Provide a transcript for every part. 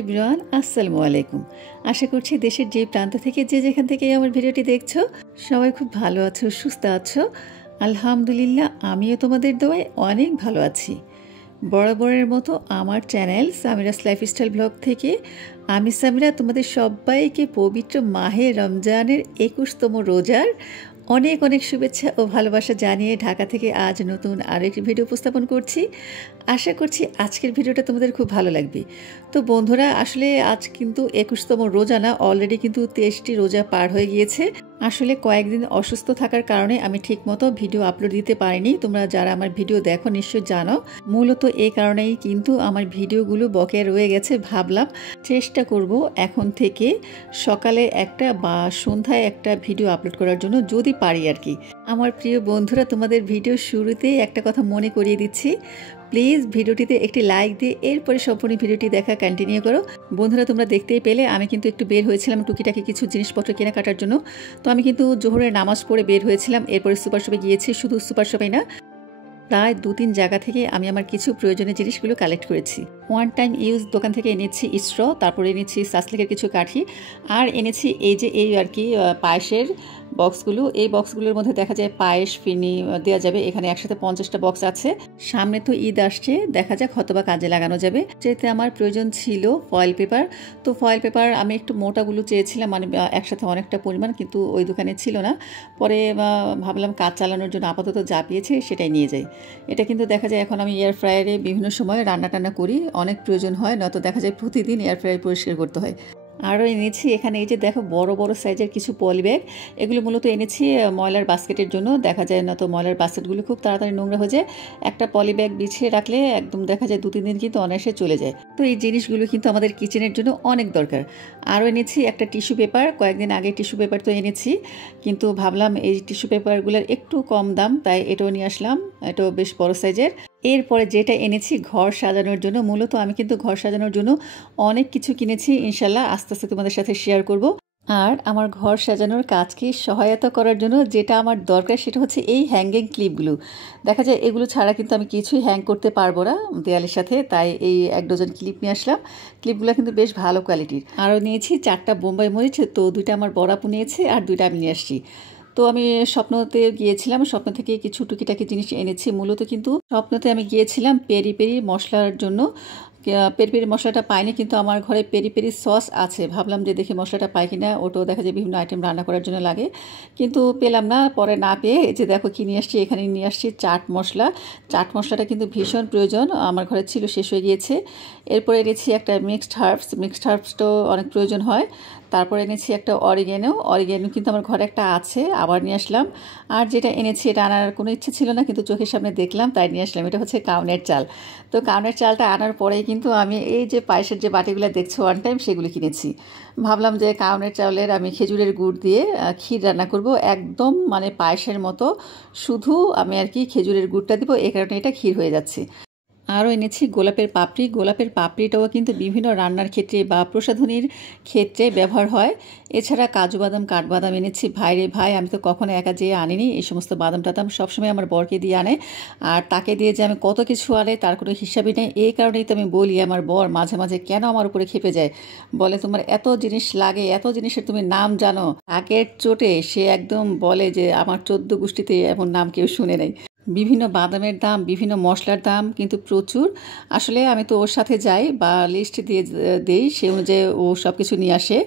Everyone, আসসালামু আলাইকুম। আশা করছি দেশের যে প্রান্ত থেকে যে যেখান থেকে আমার ভিডিওটি দেখছো সবাই খুব ভালো আছো, সুস্থ আছো। আলহামদুলিল্লাহ, আমিও তোমাদের দোয়ায় অনেক ভালো আছি। বরাবরের মতো আমার চ্যানেল সামিরাস লাইফস্টাইল ব্লগ থেকে আমি সামিরা তোমাদের সবাইকে পবিত্র মাহে রমজানের 21তম রোজার অনেক অনেক শুভেচ্ছা ও ভালোবাসা জানিয়ে ঢাকা থেকে আজ নতুন আরও একটি ভিডিও উপস্থাপন করছি। আশা করছি আজকের ভিডিওটা তোমাদের খুব ভালো লাগবে। তো বন্ধুরা, আসলে আজ কিন্তু 21তম রোজা না, অলরেডি কিন্তু 23টি রোজা পার হয়ে গিয়েছে। আসলে কয়েকদিন অসুস্থ থাকার কারণে আমি ঠিকমতো ভিডিও আপলোড দিতে পারিনি। তোমরা যারা আমার ভিডিও দেখো নিশ্চয়ই জানো। মূলত এই কারণেই কিন্তু আমার ভিডিওগুলো বকেয়া রয়ে গেছে। ভাবলাম চেষ্টা করব এখন থেকে সকালে একটা বা সন্ধ্যায় একটা ভিডিও আপলোড করার জন্য, যদি পারি আর কি। আমার প্রিয় বন্ধুরা, তোমাদের ভিডিও শুরুতেই একটা কথা মনে করিয়ে দিচ্ছি, প্লিজ ভিডিওটিতে একটি লাইক দিয়ে এরপরে সম্পূর্ণ ভিডিওটি দেখা কন্টিনিউ করো। বন্ধুরা, তোমরা দেখতেই পেলে আমি কিন্তু একটু বের হয়েছিলাম টুকিটাকি কিছু জিনিসপত্র কেনাকাটার জন্য। তো আমি কিন্তু জোহরের নামাজ পড়ে বের হয়েছিলাম, এরপরে সুপার শপে গিয়েছি। শুধু সুপার শপে না, প্রায় 2-3 জায়গা থেকে আমি আমার কিছু প্রয়োজনীয় জিনিসগুলো কালেক্ট করেছি। ওয়ান টাইম ইউজ দোকান থেকে এনেছি স্ট্র, তারপরে এনেছি সাসলিকের কিছু কাঠি, আর এনেছি এই আর কি পায়েসের বক্সগুলো। এই বক্সগুলোর মধ্যে দেখা যায় পায়েস ফিরনি দেওয়া যাবে। এখানে একসাথে 50টা বক্স আছে। সামনে তো ঈদ আসছে, দেখা যাক হয়তোবা কাজে লাগানো যাবে। যেতে আমার প্রয়োজন ছিল ফয়েল পেপার। তো ফয়েল পেপার আমি একটু মোটাগুলো চেয়েছিলাম, মানে একসাথে অনেকটা পরিমাণ, কিন্তু ওই দোকানে ছিল না। পরে ভাবলাম কাজ চালানোর জন্য আপাতত যা পেয়েছি সেটাই নিয়ে যাই। এটা কিন্তু দেখা যায় এখন আমি এয়ার ফ্রায়ারে বিভিন্ন সময় রান্না টান্না করি, অনেক প্রয়োজন হয়, নয়তো দেখা যায় প্রতিদিন এয়ার ফ্রায়ার পরিষ্কার করতে হয়। আরও এনেছি এখানে এই যে দেখো বড় বড় সাইজের কিছু পলি ব্যাগ। এগুলো মূলত এনেছি ময়লার বাস্কেটের জন্য। দেখা যায় না তো ময়লার বাস্কেটগুলো খুব তাড়াতাড়ি নোংরা হয়ে যায়। একটা পলি ব্যাগ বিছিয়ে রাখলে একদম দেখা যায় 2-3 দিন কিন্তু অনায়াসে চলে যায়। তো এই জিনিসগুলো কিন্তু আমাদের কিচেনের জন্য অনেক দরকার। আরও এনেছি একটা টিস্যু পেপার। কয়েকদিন আগে টিস্যু পেপার তো এনেছি, কিন্তু ভাবলাম এই টিস্যু পেপারগুলোর একটু কম দাম, তাই এটাও নিয়ে আসলাম। এটাও বেশ বড় সাইজের। এরপরে যেটা এনেছি ঘর সাজানোর জন্য। মূলত আমি কিন্তু ঘর সাজানোর জন্য অনেক কিছু কিনেছি, ইনশাল্লাহ আস্তে আস্তে তোমাদের সাথে শেয়ার করব। আর আমার ঘর সাজানোর কাজকে সহায়তা করার জন্য যেটা আমার দরকার সেটা হচ্ছে এই হ্যাঙ্গিং ক্লিপগুলো। দেখা যায় এগুলো ছাড়া কিন্তু আমি কিছুই হ্যাং করতে পারবো না দেয়ালের সাথে, তাই এই 1 ডজন ক্লিপ নিয়ে আসলাম। ক্লিপগুলো কিন্তু বেশ ভালো কোয়ালিটির। আরও নিয়েছি 4টা বোম্বাই মরিচ। তো 2টা আমার বড় আপু নিয়েছে আর 2টা আমি নিয়ে আসছি। তো আমি স্বপ্নতে গিয়েছিলাম, স্বপ্ন থেকে কিছু টুকিটাকি জিনিস এনেছি। মূলত কিন্তু স্বপ্নতে আমি গিয়েছিলাম পেরি পেরি মশলার জন্য। পেরি পেরি মশলাটা পাইনি, কিন্তু আমার ঘরে পেরি পেরি সস আছে। ভাবলাম যে দেখি মশলাটা পাই কিনা, ওটাও দেখা যায় বিভিন্ন আইটেম রান্না করার জন্য লাগে, কিন্তু পেলাম না। পরে না পেয়ে এই যে দেখো কি নিয়ে আসছি, এখানে নিয়ে আসছি চাট মশলা। চাট মশলাটা কিন্তু ভীষণ প্রয়োজন, আমার ঘরে ছিল, শেষ হয়ে গিয়েছে। এরপরে এনেছি একটা মিক্সড হার্বসটাও অনেক প্রয়োজন হয়। তারপরে এনেছি একটা অরিগ্যানো কিন্তু আমার ঘরে একটা আছে, আবার নিয়ে আসলাম। আর যেটা এনেছি এটা আনার কোনো ইচ্ছে ছিল না, কিন্তু চোখের সামনে দেখলাম তাই নিয়ে আসলাম। এটা হচ্ছে কাউনের চাল। তো কাউনের চালটা আনার পরেই কিন্তু আমি এই যে পায়েসের যে বাটিগুলো দেখছো ওয়ান টাইম, সেগুলো কিনেছি। ভাবলাম যে কাউনের চাউলের আমি খেজুরের গুড় দিয়ে ক্ষীর রান্না করব, একদম মানে পায়েসের মতো, শুধু আমি আর কি খেজুরের গুড়টা দিব, এই কারণে এটা ক্ষীর হয়ে যাচ্ছে। আরও এনেছি গোলাপের পাপড়িটাও কিন্তু বিভিন্ন রান্নার ক্ষেত্রে বা প্রসাধনীর ক্ষেত্রে ব্যবহার হয়। এছাড়া কাজু বাদাম, কাঠবাদাম এনেছি। ভাই, আমি তো কখনো একা যেয়ে আনিনি এই সমস্ত বাদাম টাদাম, সবসময় আমার বরকে দিয়ে আনে। আর তাকে দিয়ে যে আমি কত কিছু আনে তার কোনো হিসাবই নেই। এই কারণেই তো আমি বলি, আমার বর মাঝে মাঝে কেন আমার উপরে ক্ষেপে যায়, বলে তোমার এত জিনিস লাগে, এত জিনিসের তুমি নাম জানো। আগের চোটে সে একদম বলে যে আমার 14 গোষ্ঠীতে এমন নাম কেউ শুনে নেই। বিভিন্ন বাদামের দাম, বিভিন্ন মশলার দাম কিন্তু প্রচুর। আসলে আমি তো ওর সাথে যাই বা লিস্ট দিয়ে দেই, সে অনুযায়ী ও সব কিছু নিয়ে আসে।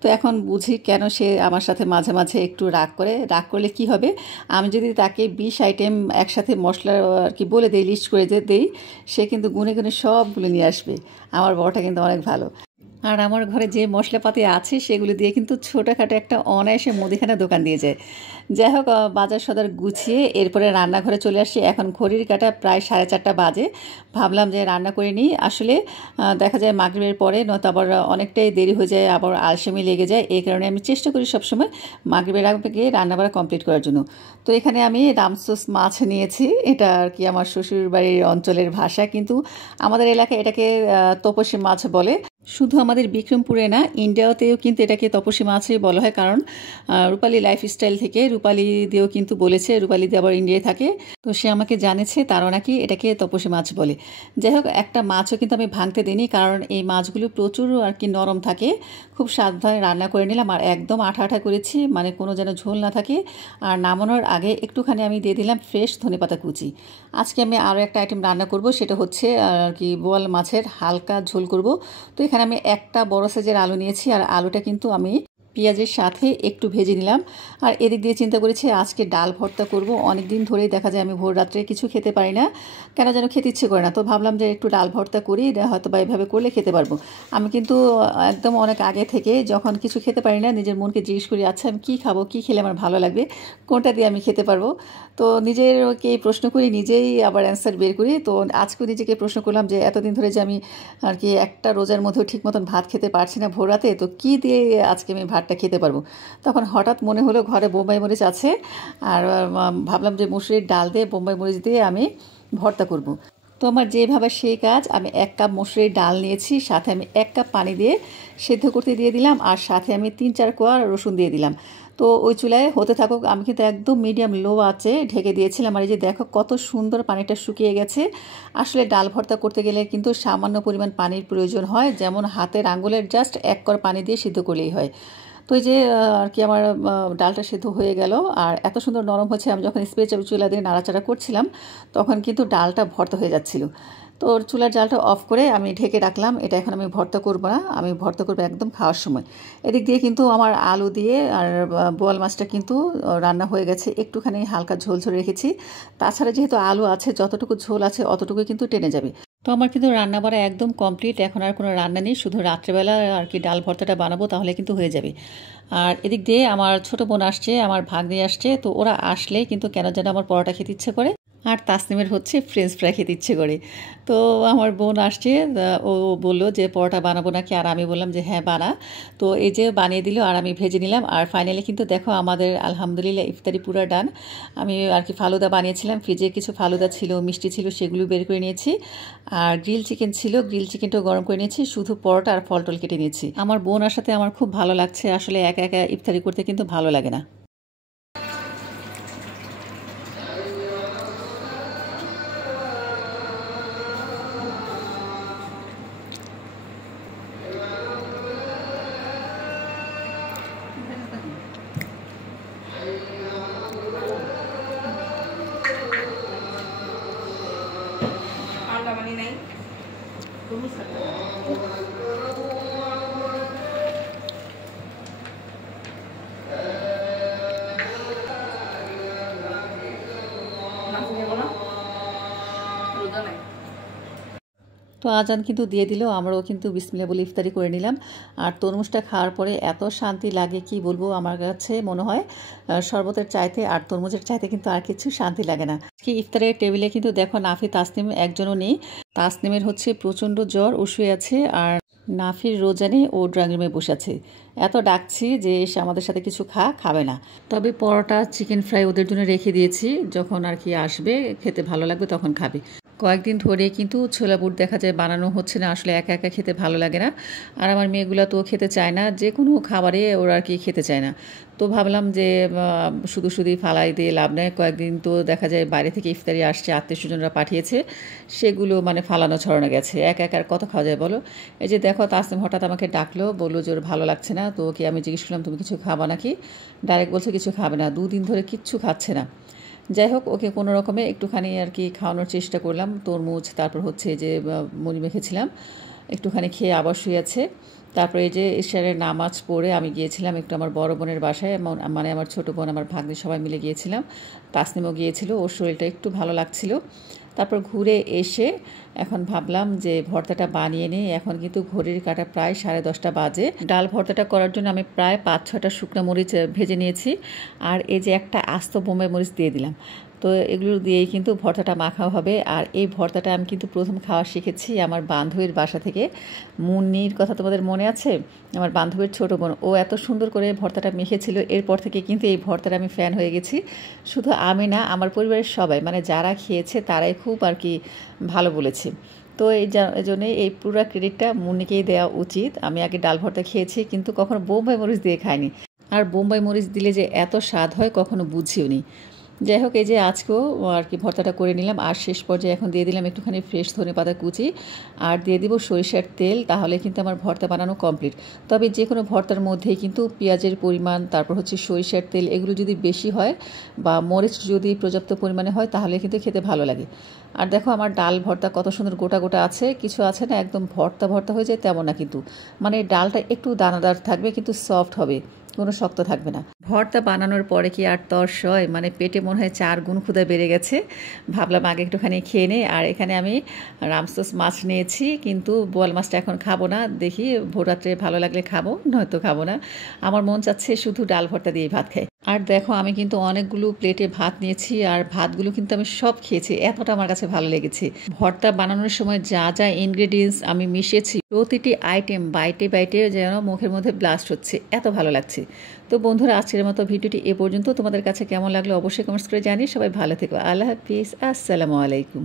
তো এখন বুঝি কেন সে আমার সাথে মাঝে মাঝে একটু রাগ করে। রাগ করলে কি হবে, আমি যদি তাকে 20 আইটেম একসাথে মশলা আর কি বলে দেই, লিস্ট করে দেই, সে কিন্তু গুনে গুনে সবগুলো নিয়ে আসবে। আমার বড়টা কিন্তু অনেক ভালো। আর আমার ঘরে যে মশলাপাতি আছে সেগুলো দিয়ে কিন্তু ছোটোখাটো একটা অনায়াসে মুদিখানা দোকান দিয়ে যায়। যাই হোক, বাজার সদার গুছিয়ে এরপরে রান্নাঘরে চলে আসি। এখন ঘড়ির কাঁটা প্রায় 4:30 বাজে। ভাবলাম যে রান্না করে নিই। আসলে দেখা যায় মাগরিবের পরে নয়তো আবার অনেকটাই দেরি হয়ে যায়, আবার আলসেমি লেগে যায়। এই কারণে আমি চেষ্টা করি সবসময় মাগরিবের আগে রান্নাবাড়া কমপ্লিট করার জন্য। তো এখানে আমি রামসোস মাছ নিয়েছি। এটা আর কি আমার শ্বশুর বাড়ির অঞ্চলের ভাষা, কিন্তু আমাদের এলাকায় এটাকে তপসী মাছ বলে। শুধু আমাদের বিক্রমপুরে না, ইন্ডিয়াতেও কিন্তু এটাকে তপসী মাছই বলা হয়, কারণ রূপালী লাইফস্টাইল থেকে রূপালী দিয়েও কিন্তু বলেছে, রূপালী দিয়ে আবার ইন্ডিয়ায় থাকে, তো সে আমাকে জানিয়েছে তারাও নাকি এটাকে তপসী মাছ বলে। যাই হোক, একটা মাছও কিন্তু আমি ভাঙতে দিইনি, কারণ এই মাছগুলো প্রচুর আর কি নরম থাকে। খুব সাবধানে রান্না করে নিলাম আর একদম আঠা আঠা করেছি, মানে কোনো যেন ঝোল না থাকে। আর নামানোর আগে একটুখানি আমি দিয়ে দিলাম ফ্রেশ ধনেপাতা কুচি। আজকে আমি আরও একটা আইটেম রান্না করব, সেটা হচ্ছে আর কি বোয়াল মাছের হালকা ঝোল করব। তো এখানে আমি একটা বড় সাইজের আলু নিয়েছি, আর আলুটা কিন্তু আমি পেঁয়াজের সাথে একটু ভেজে নিলাম। আর এদিক দিয়ে চিন্তা করেছি আজকে ডাল ভর্তা করব। অনেক দিন ধরেই দেখা যায় আমি ভোর রাত্রে কিছু খেতে পারি না, কেন যেন খেতে ইচ্ছে করে না। তো ভাবলাম যে একটু ডাল ভর্তা করি, হয়তো বা এভাবে করলে খেতে পারবো। আমি কিন্তু একদম অনেক আগে থেকে যখন কিছু খেতে পারি না, নিজের মনকে জিজ্ঞেস করি, আচ্ছা আমি কী খাবো, কী খেলে আমার ভালো লাগবে, কোনটা দিয়ে আমি খেতে পারবো। তো নিজেরকে প্রশ্ন করি, নিজেই আবার অ্যান্সার বের করি। তো আজকেও নিজেকে প্রশ্ন করলাম যে এতদিন ধরে যে আমি আর কি একটা রোজার মধ্যেও ঠিক মতন ভাত খেতে পারছি না ভোর রাতে, তো কী দিয়ে আজকে আমি ভাতটা খেতে পারবো। তখন হঠাৎ মনে হলো ঘরে বোম্বাই মরিচ আছে, আর ভাবলাম যে মুসুরির ডাল দিয়ে বোম্বাই মরিচ দিয়ে আমি ভর্তা করব। তো আমার যেভাবে সেই কাজ, আমি 1 কাপ মসুরির ডাল নিয়েছি, সাথে আমি 1 কাপ পানি দিয়ে সেদ্ধ করতে দিয়ে দিলাম, আর সাথে আমি 3-4 কোয়া রসুন দিয়ে দিলাম। তো ওই চুলায় হতে থাকুক, আমি কিন্তু একদম মিডিয়াম লো আঁচে ঢেকে দিয়েছিলাম। আর এই যে দেখো কত সুন্দর পানিটা শুকিয়ে গেছে। আসলে ডাল ভর্তা করতে গেলে কিন্তু সামান্য পরিমাণ পানির প্রয়োজন হয়, যেমন হাতের আঙ্গুলের জাস্ট 1 কর পানি দিয়ে সিদ্ধ করলেই হয়। তো এই যে আর কি আমার ডালটা সিদ্ধ হয়ে গেল, আর এত সুন্দর নরম হচ্ছে। আমি যখন স্প্রে চুলা দিয়ে নাড়াচাড়া করছিলাম, তখন কিন্তু ডালটা ভর্তা হয়ে যাচ্ছিল। তো চুলার জালটা অফ করে আমি ঢেকে রাখলাম। এটা এখন আমি ভর্তা করব না, আমি ভর্তা করবো একদম খাওয়ার সময়। এদিক দিয়ে কিন্তু আমার আলু দিয়ে আর বোয়াল মাছটা কিন্তু রান্না হয়ে গেছে। একটুখানি হালকা ঝোল ঝোল রেখেছি। তাছাড়া যেহেতু আলু আছে, যতটুকু ঝোল আছে অতটুকু কিন্তু টেনে যাবে। তো আমার কিন্তু রান্না বাড়া একদম কমপ্লিট। এখন আর কোনো রান্না নেই, শুধু রাত্রেবেলা আর কি ডাল ভর্তাটা বানাবো, তাহলে কিন্তু হয়ে যাবে। আর এদিক দিয়ে আমার ছোটো বোন আসছে, আমার ভাগ্নি আসছে। তো ওরা আসলে কিন্তু কেন যেন আমার পরোটা খেতে ইচ্ছে করে, আর তাসনিমের হচ্ছে ফ্রেঞ্চ ফ্রাই খেতে ইচ্ছে করে। তো আমার বোন আসছে, ও বললো যে পরোটা বানাবো নাকি, আর আমি বললাম যে হ্যাঁ বানা। তো এই যে বানিয়ে দিল, আর আমি ভেজে নিলাম। আর ফাইনালি কিন্তু দেখো আমাদের আলহামদুলিল্লাহ ইফতারি পুরো ডান। আমি আর কি ফালুদা বানিয়েছিলাম, ফ্রিজে কিছু ফালুদা ছিল, মিষ্টি ছিল, সেগুলো বের করে নিয়েছি। আর গ্রিল চিকেন ছিল, গ্রিল চিকেনটাও গরম করে নিয়েছি, শুধু পরোটা আর ফল টল কেটে নিয়েছি। আমার বোন আসাতে আমার খুব ভালো লাগছে। আসলে একা একা ইফতারি করতে কিন্তু ভালো লাগে না। তো আজান কিন্তু দিয়ে দিল, আমরাও কিন্তু বিসমিল্লাহ বলে ইফতারি করে নিলাম। আর তরমুজটা খাওয়ার পরে এত শান্তি লাগে কি বলবো, আমার কাছে মনে হয় শরবতের চাইতে আর তরমুজের চাইতে কিন্তু আর কিছু শান্তি লাগে না। কি ইফতারের টেবিলে কিন্তু দেখো নাফি তাসনিম একজনও নেই। তাসনিমের হচ্ছে প্রচণ্ড জ্বর, ও শুয়ে আছে। আর নাফির রোজা নেই, ও ড্রয়িং রুমে বসে আছে। এত ডাকছি যে এসে আমাদের সাথে কিছু খাবে না। তবে পরোটা চিকেন ফ্রাই ওদের জন্য রেখে দিয়েছি, যখন আর কি আসবে খেতে ভালো লাগবে তখন খাবে। কয়েকদিন ধরে কিন্তু ছোলা বুট দেখা যায় বানানো হচ্ছে না, আসলে একা একা খেতে ভালো লাগে না। আর আমার মেয়েগুলো তো খেতে চায় না, যে কোনো খাবারে ওরা আর কি খেতে চায় না। তো ভাবলাম যে শুধু শুধুই ফালাই দিয়ে লাভ নেয়। কয়েকদিন তো দেখা যায় বাইরে থেকে ইফতারি আসছে, আত্মীয় স্বজনরা পাঠিয়েছে, সেগুলো মানে ফালানো ছড়ানো গেছে। একা একা কত খাওয়া যায় বলো। এই যে দেখো তাসনিম হঠাৎ আমাকে ডাকলো, বললো যে ওর ভালো লাগছে না। তো ওকে আমি জিজ্ঞেস করলাম তুমি কিছু খাবা নাকি, ডাইরেক্ট বলছে কিছু খাবে না, 2 দিন ধরে কিচ্ছু খাচ্ছে না। যাই হোক, ওকে কোনো রকমে একটুখানি আর কি খাওয়ানোর চেষ্টা করলাম। তরমুজ, তারপর হচ্ছে যে মুড়ি মেখেছিলাম, একটুখানি খেয়ে আবার শুয়েছে। তারপরে এই যে ইশারের নামাজ পড়ে আমি গিয়েছিলাম একটু আমার বড় বোনের বাসায়, মানে আমার ছোটো বোন, আমার ভাগ্নি সবাই মিলে গিয়েছিলাম। তাসনিমও গিয়েছিল, ওর শরীরটা একটু ভালো লাগছিল। তারপর ঘুরে এসে এখন ভাবলাম যে ভর্তাটা বানিয়ে নিই। এখন কিন্তু ঘড়ির কাঁটা প্রায় 10:30 বাজে। ডাল ভর্তাটা করার জন্য আমি প্রায় 5-6টা শুকনো মরিচ ভেজে নিয়েছি, আর এই যে একটা আস্ত বোম্বাই মরিচ দিয়ে দিলাম। তো এগুলো দিয়েই কিন্তু ভর্তাটা মাখা হবে। আর এই ভর্তাটা আমি কিন্তু প্রথম খাওয়া শিখেছি আমার বান্ধবীর বাসা থেকে। মুন্নির কথা তোমাদের মনে আছে? আমার বান্ধবীর ছোটো বোন, ও এত সুন্দর করে ভর্তাটা মেখেছিল। এরপর থেকে কিন্তু এই ভর্তাটা আমি ফ্যান হয়ে গেছি। শুধু আমি না, আমার পরিবারের সবাই, মানে যারা খেয়েছে তারাই খুব আর কি ভালো বলেছে। তো এই জন্যই এই পুরো ক্রেডিটটা মুন্নিকেই দেওয়া উচিত। আমি আগে ডাল ভর্তা খেয়েছি কিন্তু কখনো বোম্বাই মরিচ দিয়ে খাইনি, আর বোম্বাই মরিচ দিলে যে এত স্বাদ হয় কখনো বুঝিওনি। যাই হোক, এই যে আজকেও আর কি ভর্তাটা করে নিলাম, আর শেষ পর্যায়ে এখন দিয়ে দিলাম একটুখানি ফ্রেশ ধনেপাতা কুচি, আর দিয়ে দিব সরিষার তেল। তাহলে কিন্তু আমার ভর্তা বানানো কমপ্লিট। তবে যে কোনো ভর্তার মধ্যেই কিন্তু পেঁয়াজের পরিমাণ, তারপর হচ্ছে সরিষার তেল, এগুলো যদি বেশি হয় বা মরিচ যদি পর্যাপ্ত পরিমাণে হয় তাহলে কিন্তু খেতে ভালো লাগে। আর দেখো আমার ডাল ভর্তা কত সুন্দর গোটা গোটা আছে, কিছু আছে না একদম ভর্তা ভর্তা হয়ে যায় তেমন না, কিন্তু মানে ডালটা একটু দানাদার থাকবে কিন্তু সফট হবে, কোনো শক্ত থাকবে না। ভর্তা বানানোর পরে কি আর তর্স হয়, মানে পেটে মনে হয় 4 গুণ ক্ষুধা বেড়ে গেছে। ভাবলাম আগে একটুখানি খেয়ে নেই। আর এখানে আমি রামসোস মাছ নিয়েছি, কিন্তু বোয়াল মাছটা এখন খাবো না, দেখি ভোররাত্রে ভালো লাগলে খাবো, নয়তো খাবো না। আমার মন চাচ্ছে শুধু ডাল ভর্তা দিয়ে ভাত খাই। আর দেখো আমি কিন্তু অনেকগুলো প্লেটে ভাত নিয়েছি, আর ভাতগুলো কিন্তু আমি সব খেয়েছি, এতটা আমার কাছে ভালো লেগেছে। ভর্তা বানানোর সময় যা যা ইনগ্রেডিয়েন্টস আমি মিশিয়েছি, প্রতিটি আইটেম বাইটে বাইটে যেন মুখের মধ্যে ব্লাস্ট হচ্ছে, এত ভালো লাগছে। তো বন্ধুরা, আজকের মতো ভিডিওটি এ পর্যন্ত। তোমাদের কাছে কেমন লাগলো অবশ্যই কমেন্টস করে জানিয়ে সবাই ভালো থেকো। আল্লাহ হাফিজ, আসসালামু আলাইকুম।